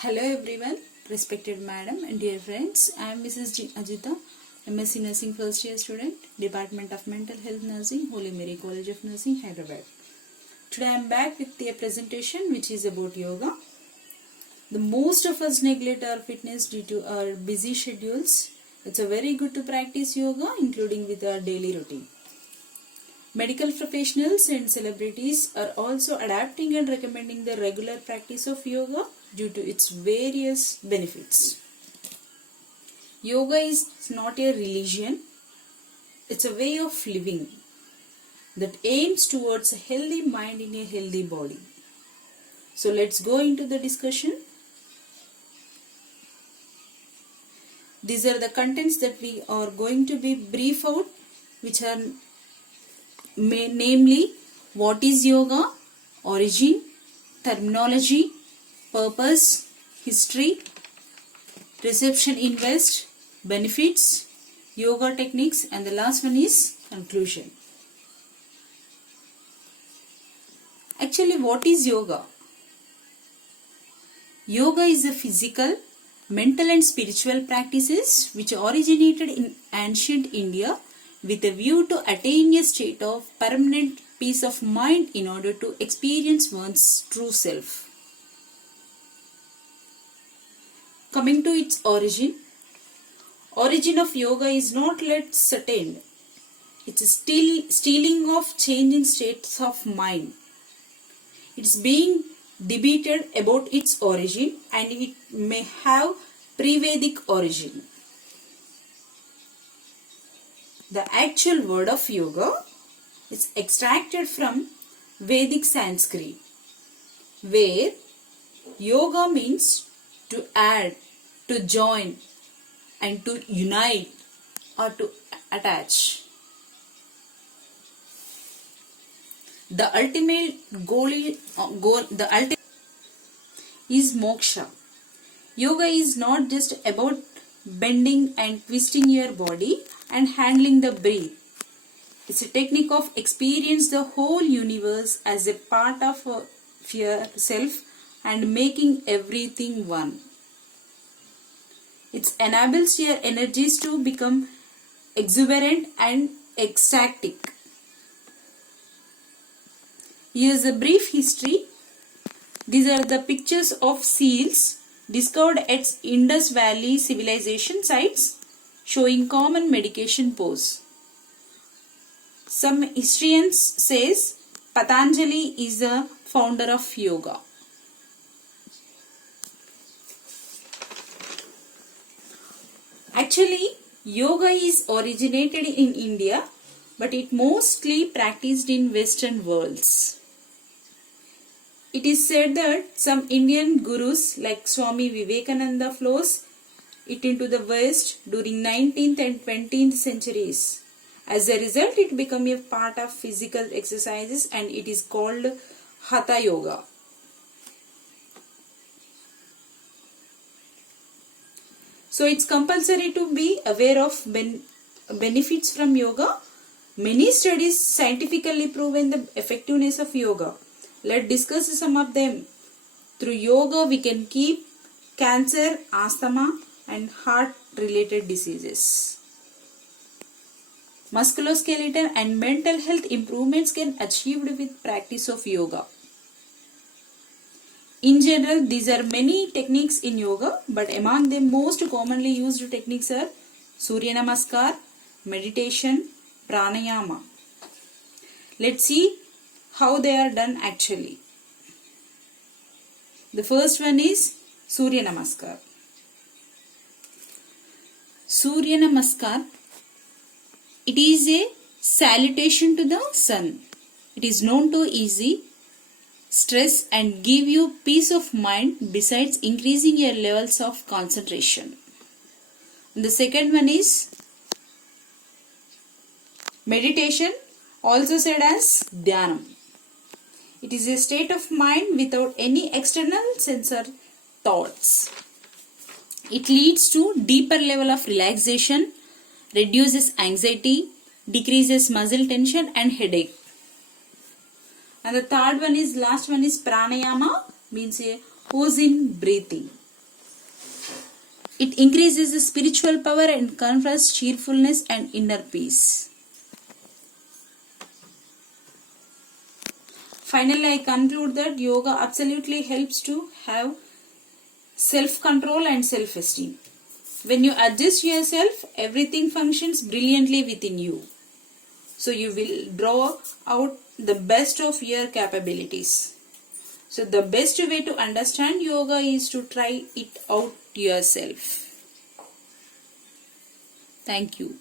Hello everyone, respected madam and dear friends. I am Mrs. G. Ajita, MSc Nursing first year student, Department of Mental Health Nursing, Holy Mary College of Nursing, Hyderabad. Today I am back with a presentation which is about yoga. The most of us neglect our fitness due to our busy schedules. It's a very good to practice yoga, including with our daily routine. Medical professionals and celebrities are also adapting and recommending the regular practice of yoga due to its various benefits. Yoga is not a religion, it's a way of living that aims towards a healthy mind in a healthy body. So let's go into the discussion. These are the contents that we are going to be brief out, which are namely what is yoga, origin, terminology, purpose, history, reception in West, benefits, yoga techniques, and the last one is conclusion. Actually, what is yoga? Yoga is a physical, mental and spiritual practices which originated in ancient India with a view to attain a state of permanent peace of mind in order to experience one's true self. Coming to its origin of yoga is not yet certain. It's a stealing of changing states of mind. It's being debated about its origin and it may have pre-Vedic origin. The actual word of yoga is extracted from Vedic Sanskrit, where yoga means to add, to join, and to unite or to attach. The ultimate goal is moksha. Yoga is not just about bending and twisting your body and handling the breath. It's a technique of experience the whole universe as a part of yourself and making everything one. It enables your energies to become exuberant and ecstatic. Here's a brief history. These are the pictures of seals discovered at Indus Valley civilization sites showing common meditation pose. Some historians says Patanjali is the founder of yoga. Actually, yoga is originated in India, but it mostly practiced in Western worlds. It is said that some Indian gurus like Swami Vivekananda flows it into the West during 19th and 20th centuries. As a result, it became a part of physical exercises and it is called Hatha Yoga. So it's compulsory to be aware of benefits from yoga. Many studies scientifically proven the effectiveness of yoga. Let's discuss some of them. Through yoga, we can keep cancer, asthma, and heart-related diseases. Musculoskeletal and mental health improvements can be achieved with practice of yoga. In general, these are many techniques in yoga, but among them most commonly used techniques are Surya Namaskar, meditation, pranayama. Let's see how they are done actually. The first one is Surya Namaskar. Surya Namaskar, it is a salutation to the sun. It is known to ease stress and give you peace of mind besides increasing your levels of concentration. And the second one is meditation, also said as Dhyanam. It is a state of mind without any external sensor thoughts. It leads to deeper level of relaxation, reduces anxiety, decreases muscle tension and headache. And the third one is, last one is pranayama, means a pause in breathing. It increases the spiritual power and confers cheerfulness and inner peace. Finally, I conclude that yoga absolutely helps to have self-control and self-esteem. When you adjust yourself, everything functions brilliantly within you. So you will draw out the best of your capabilities. So the best way to understand yoga is to try it out yourself. Thank you.